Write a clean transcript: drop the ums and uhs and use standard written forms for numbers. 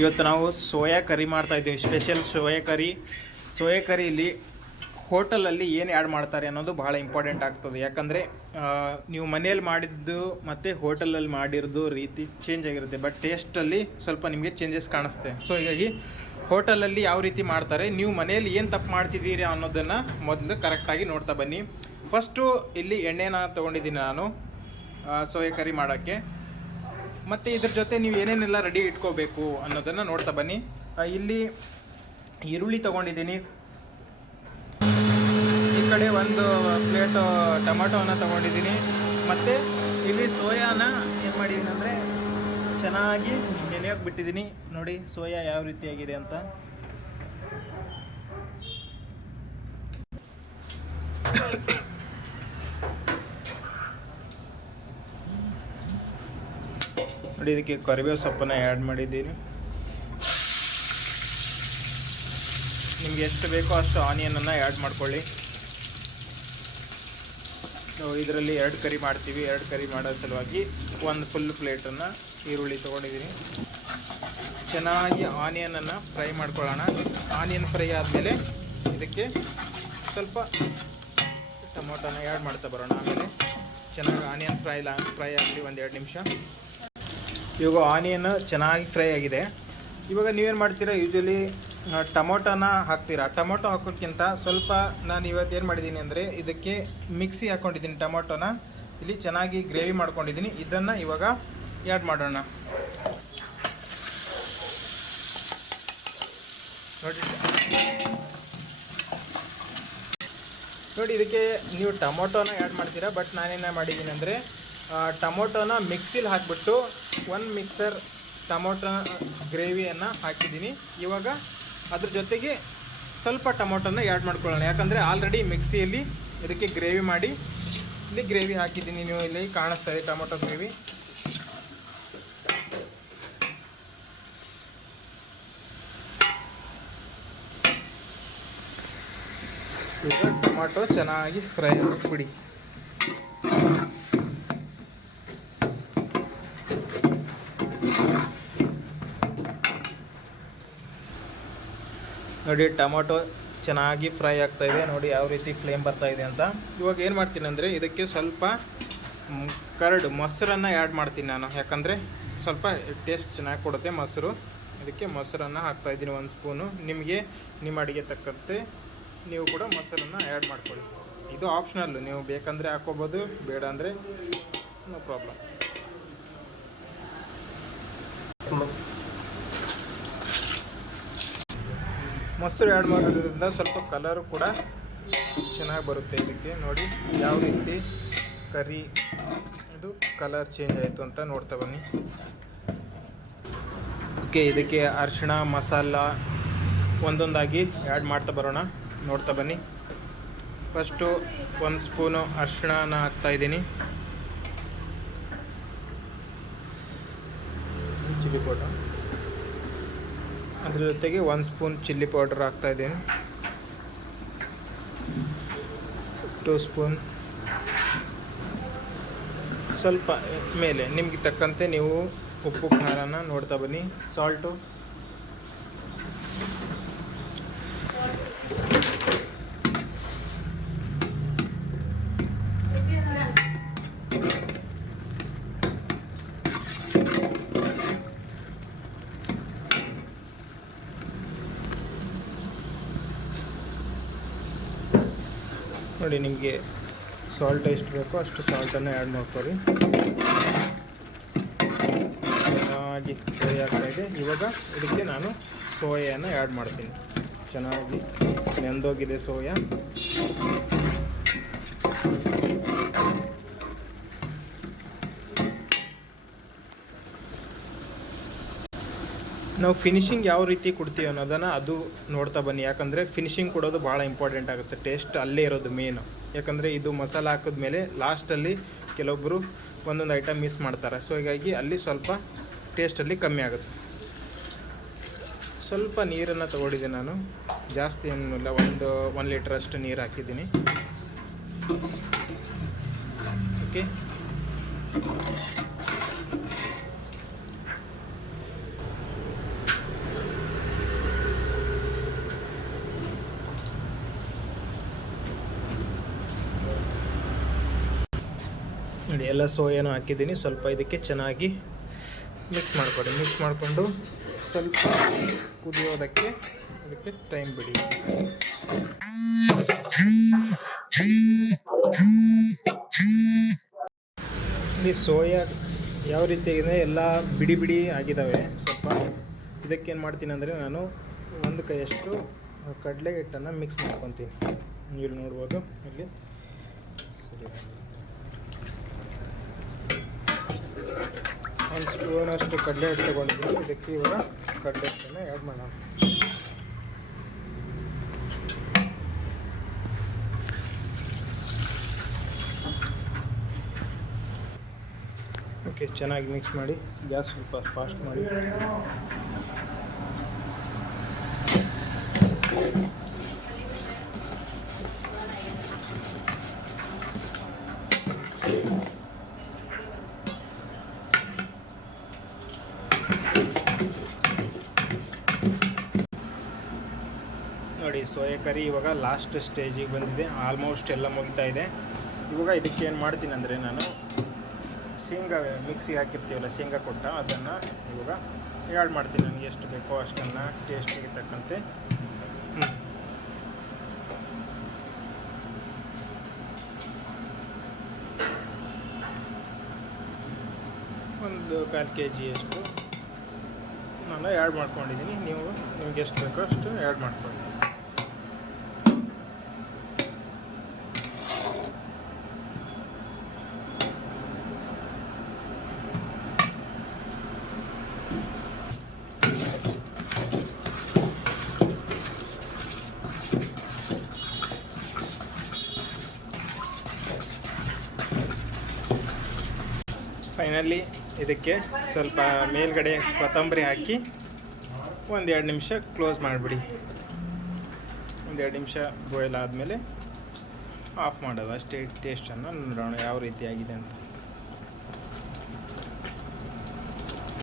ಇವತ್ತು ನಾವು ಸೋಯಾ ಕರಿ ಮಾಡ್ತಾಯಿದ್ದೀವಿ. ಸ್ಪೆಷಲ್ ಸೋಯಾ ಕರಿಲಿ ಹೋಟೆಲಲ್ಲಿ ಏನು ಆ್ಯಡ್ ಮಾಡ್ತಾರೆ ಅನ್ನೋದು ಭಾಳ ಇಂಪಾರ್ಟೆಂಟ್ ಆಗ್ತದೆ. ಯಾಕಂದರೆ ನೀವು ಮನೆಯಲ್ಲಿ ಮಾಡಿದ್ದು ಮತ್ತು ಹೋಟೆಲಲ್ಲಿ ಮಾಡಿರೋದು ರೀತಿ ಚೇಂಜ್ ಆಗಿರುತ್ತೆ. ಬಟ್ ಟೇಸ್ಟಲ್ಲಿ ಸ್ವಲ್ಪ ನಿಮಗೆ ಚೇಂಜಸ್ ಕಾಣಿಸುತ್ತೆ. ಸೊ ಹೀಗಾಗಿ ಹೋಟೆಲಲ್ಲಿ ಯಾವ ರೀತಿ ಮಾಡ್ತಾರೆ, ನೀವು ಮನೆಯಲ್ಲಿ ಏನು ತಪ್ಪು ಮಾಡ್ತಿದ್ದೀರಿ ಅನ್ನೋದನ್ನು ಮೊದಲು ಕರೆಕ್ಟಾಗಿ ನೋಡ್ತಾ ಬನ್ನಿ. ಫಸ್ಟು ಇಲ್ಲಿ ಎಣ್ಣೆನ ತೊಗೊಂಡಿದ್ದೀನಿ ನಾನು ಸೋಯಾ ಕರಿ ಮಾಡೋಕ್ಕೆ. ಮತ್ತು ಇದ್ರ ಜೊತೆ ನೀವು ಏನೇನೆಲ್ಲ ರೆಡಿ ಇಟ್ಕೋಬೇಕು ಅನ್ನೋದನ್ನು ನೋಡ್ತಾ ಬನ್ನಿ. ಇಲ್ಲಿ ಈರುಳ್ಳಿ ತೊಗೊಂಡಿದ್ದೀನಿ. ಈ ಕಡೆ ಒಂದು ಪ್ಲೇಟ್ ಟೊಮೆಟೊನ ತೊಗೊಂಡಿದ್ದೀನಿ. ಮತ್ತು ಇಲ್ಲಿ ಸೋಯಾನ ಏನು ಮಾಡಿದ್ದೀನಿ ಅಂದರೆ ಚೆನ್ನಾಗಿ ನೆನೆಯೋಕೆ ಬಿಟ್ಟಿದ್ದೀನಿ. ನೋಡಿ ಸೋಯಾ ಯಾವ ರೀತಿಯಾಗಿದೆ ಅಂತ. ನೋಡಿ ಇದಕ್ಕೆ ಕರಿಬೇವು ಸೊಪ್ಪನ್ನು ಆ್ಯಡ್ ಮಾಡಿದ್ದೀನಿ. ನಿಮಗೆ ಎಷ್ಟು ಬೇಕೋ ಅಷ್ಟು ಆನಿಯನನ್ನು ಆ್ಯಡ್ ಮಾಡ್ಕೊಳ್ಳಿ. ಇದರಲ್ಲಿ 2 ಕರಿ ಮಾಡ್ತೀವಿ. 2 ಕರಿ ಮಾಡೋ ಸಲುವಾಗಿ ಒಂದು ಫುಲ್ ಪ್ಲೇಟನ್ನು ಈರುಳ್ಳಿ ತೊಗೊಂಡಿದ್ದೀನಿ. ಚೆನ್ನಾಗಿ ಆನಿಯನನ್ನು ಫ್ರೈ ಮಾಡ್ಕೊಳ್ಳೋಣ. ಆನಿಯನ್ ಫ್ರೈ ಆದಮೇಲೆ ಇದಕ್ಕೆ ಸ್ವಲ್ಪ ಟೊಮೊಟೊನ ಆ್ಯಡ್ ಮಾಡ್ತಾ ಬರೋಣ. ಆಮೇಲೆ ಚೆನ್ನಾಗಿ ಆನಿಯನ್ ಫ್ರೈ ಆಗಲಿ 1-2 ನಿಮಿಷ. ಇವಾಗ ಆನಿಯನ್ ಚೆನ್ನಾಗಿ ಫ್ರೈ ಆಗಿದೆ. ಇವಾಗ ನೀವೇನು ಮಾಡ್ತೀರಾ, ಯೂಶ್ವಲಿ ಟೊಮೊಟೊನ ಹಾಕ್ತೀರಾ. ಟೊಮೊಟೊ ಹಾಕೋಕ್ಕಿಂತ ಸ್ವಲ್ಪ ನಾನು ಇವತ್ತು ಏನು ಮಾಡಿದ್ದೀನಿ ಅಂದರೆ ಇದಕ್ಕೆ ಮಿಕ್ಸಿ ಹಾಕ್ಕೊಂಡಿದ್ದೀನಿ. ಟೊಮೊಟೊನ ಇಲ್ಲಿ ಚೆನ್ನಾಗಿ ಗ್ರೇವಿ ಮಾಡ್ಕೊಂಡಿದ್ದೀನಿ. ಇದನ್ನು ಇವಾಗ ಆ್ಯಡ್ ಮಾಡೋಣ. ನೋಡಿ ಇದಕ್ಕೆ ನೀವು ಟೊಮೊಟೊನ ಆ್ಯಡ್ ಮಾಡ್ತೀರಾ. ಬಟ್ ನಾನೇನು ಮಾಡಿದ್ದೀನಿ ಅಂದರೆ ಟೊಮೊಟೊನ ಮಿಕ್ಸಿಲಿ ಹಾಕಿಬಿಟ್ಟು ಒಂದು ಮಿಕ್ಸರ್ ಟೊಮೊಟೊ ಗ್ರೇವಿಯನ್ನು ಹಾಕಿದ್ದೀನಿ. ಇವಾಗ ಅದ್ರ ಜೊತೆಗೆ ಸ್ವಲ್ಪ ಟೊಮೊಟೊನ ಆ್ಯಡ್ ಮಾಡ್ಕೊಳ್ಳೋಣ. ಯಾಕಂದರೆ ಆಲ್ರೆಡಿ ಮಿಕ್ಸಿಯಲ್ಲಿ ಇದಕ್ಕೆ ಗ್ರೇವಿ ಮಾಡಿ ಇಲ್ಲಿ ಗ್ರೇವಿ ಹಾಕಿದ್ದೀನಿ. ನೀವು ಇಲ್ಲಿ ಕಾಣಿಸ್ತಾ ಇದೆ ಟೊಮೊಟೊ ಗ್ರೇವಿ. ಈಗ ಟೊಮೊಟೊ ಚೆನ್ನಾಗಿ ಫ್ರೈ ಬಿಡಿ. ನೋಡಿ ಟೊಮೊಟೊ ಚೆನ್ನಾಗಿ ಫ್ರೈ ಆಗ್ತಾಯಿದೆ. ನೋಡಿ ಯಾವ ರೀತಿ ಫ್ಲೇಮ್ ಬರ್ತಾಯಿದೆ ಅಂತ. ಇವಾಗ ಏನು ಮಾಡ್ತೀನಿ ಅಂದರೆ ಇದಕ್ಕೆ ಸ್ವಲ್ಪ ಮೊಸರನ್ನು ಆ್ಯಡ್ ಮಾಡ್ತೀನಿ ನಾನು. ಯಾಕಂದರೆ ಸ್ವಲ್ಪ ಟೇಸ್ಟ್ ಚೆನ್ನಾಗಿ ಕೊಡುತ್ತೆ ಮೊಸರು. ಇದಕ್ಕೆ ಮೊಸರನ್ನು ಹಾಕ್ತಾಯಿದ್ದೀನಿ 1 ಸ್ಪೂನು. ನಿಮಗೆ ನಿಮ್ಮ ಅಡುಗೆ ತಕ್ಕಂತೆ ನೀವು ಕೂಡ ಮೊಸರನ್ನು ಆ್ಯಡ್ ಮಾಡ್ಕೊಳ್ಳಿ. ಇದು ಆಪ್ಷನಲ್ಲು, ನೀವು ಬೇಕಂದರೆ ಹಾಕ್ಕೋಬೋದು, ಬೇಡ ಅಂದರೆ ನೋ ಪ್ರಾಬ್ಲಮ್. ಮೊಸರು ಆ್ಯಡ್ ಮಾಡೋದ್ರಿಂದ ಸ್ವಲ್ಪ ಕಲರು ಕೂಡ ಚೆನ್ನಾಗಿ ಬರುತ್ತೆ ಇದಕ್ಕೆ. ನೋಡಿ ಯಾವ ರೀತಿ ಕರಿ ಇದು ಕಲರ್ ಚೇಂಜ್ ಆಯಿತು ಅಂತ ನೋಡ್ತಾ ಬನ್ನಿ. ಓಕೆ, ಇದಕ್ಕೆ ಅರಿಶಿಣ ಮಸಾಲ ಒಂದೊಂದಾಗಿ ಆ್ಯಡ್ ಮಾಡ್ತಾ ಬರೋಣ. ನೋಡ್ತಾ ಬನ್ನಿ. ಫಸ್ಟು 1 ಸ್ಪೂನು ಅರಿಶಿಣನ ಹಾಕ್ತಾಯಿದ್ದೀನಿ. ಚಿಲ್ಲಿ ಪೌಡರ್, ಅದ್ರ ಜೊತೆಗೆ 1 ಸ್ಪೂನ್ ಚಿಲ್ಲಿ ಪೌಡರ್ ಹಾಕ್ತಾಯಿದ್ದೀನಿ. 2 ಸ್ಪೂನ್ ಸ್ವಲ್ಪ ಮೇಲೆ ನಿಮಗೆ ತಕ್ಕಂತೆ ನೀವು ಉಪ್ಪು ಖಾರನ ನೋಡ್ತಾ ಬನ್ನಿ. ಸಾಲ್ಟು ನೋಡಿ, ನಿಮಗೆ ಸಾಲ್ಟ್ ಎಷ್ಟು ಬೇಕೋ ಅಷ್ಟು ಸಾಲ್ಟನ್ನು ಆ್ಯಡ್ ಮಾಡ್ಕೊಳ್ಳಿ. ಚೆನ್ನಾಗಿ ಫ್ರೈ ಆಗ್ತಾಯಿದೆ. ಇವಾಗ ಇದಕ್ಕೆ ನಾನು ಸೋಯಾನ ಆ್ಯಡ್ ಮಾಡ್ತೀನಿ. ಚೆನ್ನಾಗಿ ನೆಂದೋಗಿದೆ ಸೋಯಾ. ನಾವು ಫಿನಿಶಿಂಗ್ ಯಾವ ರೀತಿ ಕೊಡ್ತೀವಿ ಅನ್ನೋದನ್ನು ಅದು ನೋಡ್ತಾ ಬನ್ನಿ. ಯಾಕಂದರೆ ಫಿನಿಶಿಂಗ್ ಕೊಡೋದು ಭಾಳ ಇಂಪಾರ್ಟೆಂಟ್ ಆಗುತ್ತೆ. ಟೇಸ್ಟ್ ಅಲ್ಲೇ ಇರೋದು ಮೇನು. ಯಾಕಂದರೆ ಇದು ಮಸಾಲ ಹಾಕಿದ್ಮೇಲೆ ಲಾಸ್ಟಲ್ಲಿ ಕೆಲವೊಬ್ಬರು ಒಂದೊಂದು ಐಟಮ್ ಮಿಸ್ ಮಾಡ್ತಾರೆ. ಸೊ ಹೀಗಾಗಿ ಅಲ್ಲಿ ಸ್ವಲ್ಪ ಟೇಸ್ಟಲ್ಲಿ ಕಮ್ಮಿ ಆಗುತ್ತೆ. ಸ್ವಲ್ಪ ನೀರನ್ನು ತೊಗೊಂಡಿದ್ದೀನಿ ನಾನು, ಜಾಸ್ತಿ ಏನಿಲ್ಲ. 1 ಲೀಟ್ರ್ ಅಷ್ಟು ನೀರು ಹಾಕಿದ್ದೀನಿ. ಓಕೆ, ನೋಡಿ ಎಲ್ಲ ಸೋಯಾನು ಹಾಕಿದ್ದೀನಿ. ಸ್ವಲ್ಪ ಇದಕ್ಕೆ ಚೆನ್ನಾಗಿ ಮಿಕ್ಸ್ ಮಾಡಿಕೊಡಿ. ಮಿಕ್ಸ್ ಮಾಡಿಕೊಂಡು ಸ್ವಲ್ಪ ಕುದಿಯೋದಕ್ಕೆ ಅದಕ್ಕೆ ಟೈಮ್ ಬಿಡಿ. ಇಲ್ಲಿ ಸೋಯಾ ಯಾವ ರೀತಿ ಆಗಿದೆ, ಎಲ್ಲ ಬಿಡಿ ಬಿಡಿ ಆಗಿದ್ದಾವೆ. ಸ್ವಲ್ಪ ಇದಕ್ಕೇನು ಮಾಡ್ತೀನಿ ಅಂದರೆ ನಾನು ಒಂದು ಕೈಯಷ್ಟು ಕಡಲೆ ಹಿಟ್ಟನ್ನು ಮಿಕ್ಸ್ ಮಾಡ್ಕೊತೀನಿ. ಇಲ್ಲಿ ನೋಡ್ಬೋದು, ಇಲ್ಲಿ ಒಂದು ಸ್ಪೂನಷ್ಟು ಕಡಲೆ ಹಿಟ್ಟು ತೊಗೊಂಡಿದ್ದೀನಿ. ಇದಕ್ಕೆ ಇವಾಗ ಕಡಲೆ ಹಿಟ್ಟನ್ನು ಆ್ಯಡ್ ಮಾಡೋಣ. ಓಕೆ, ಚೆನ್ನಾಗಿ ಮಿಕ್ಸ್ ಮಾಡಿ. ಗ್ಯಾಸ್ ಸ್ವಲ್ಪ ಫಾಸ್ಟ್ ಮಾಡಿ. ನೋಡಿ, ಸೋಯಾ ಕರಿ ಇವಾಗ ಲಾಸ್ಟ್ ಸ್ಟೇಜಿಗೆ ಬಂದಿದೆ. ಆಲ್ಮೋಸ್ಟ್ ಎಲ್ಲ ಮುಗಿತಾ ಇದೆ. ಇವಾಗ ಇದಕ್ಕೆ ಏನು ಮಾಡ್ತೀನಿ ಅಂದರೆ, ನಾನು ಶೇಂಗಾ ಮಿಕ್ಸಿಗೆ ಹಾಕಿರ್ತೀವಲ್ಲ, ಶೇಂಗಾ ಕೊಟ್ಟ ಅದನ್ನು ಇವಾಗ ಆ್ಯಡ್ ಮಾಡ್ತೀನಿ. ನನಗೆ ಎಷ್ಟು ಬೇಕೋ ಅಷ್ಟನ್ನು ಟೇಸ್ಟಿಗೆ ತಕ್ಕಂತೆ. ಒಂದು 1/4 kg ನಾನು ಆ್ಯಡ್ ಮಾಡ್ಕೊಂಡಿದ್ದೀನಿ. ನೀವು ನಿಮ್ಗೆ ಎಷ್ಟು ಬೇಕೋ ಅಷ್ಟು ಆ್ಯಡ್ ಮಾಡ್ಕೊಳ್ಳಿ. ಫೈನಲಿ ಇದಕ್ಕೆ ಸ್ವಲ್ಪ ಮೇಲ್ಗಡೆ ಕೊತ್ತಂಬರಿ ಹಾಕಿ 1-2 ನಿಮಿಷ ಕ್ಲೋಸ್ ಮಾಡಿಬಿಡಿ. 1-2 ನಿಮಿಷ ಬಾಯ್ಲ್ ಆದಮೇಲೆ ಆಫ್ ಮಾಡೋದು ಅಷ್ಟೇ. ಟೇಸ್ಟನ್ನು ನೋಡೋಣ ಯಾವ ರೀತಿ ಆಗಿದೆ ಅಂತ.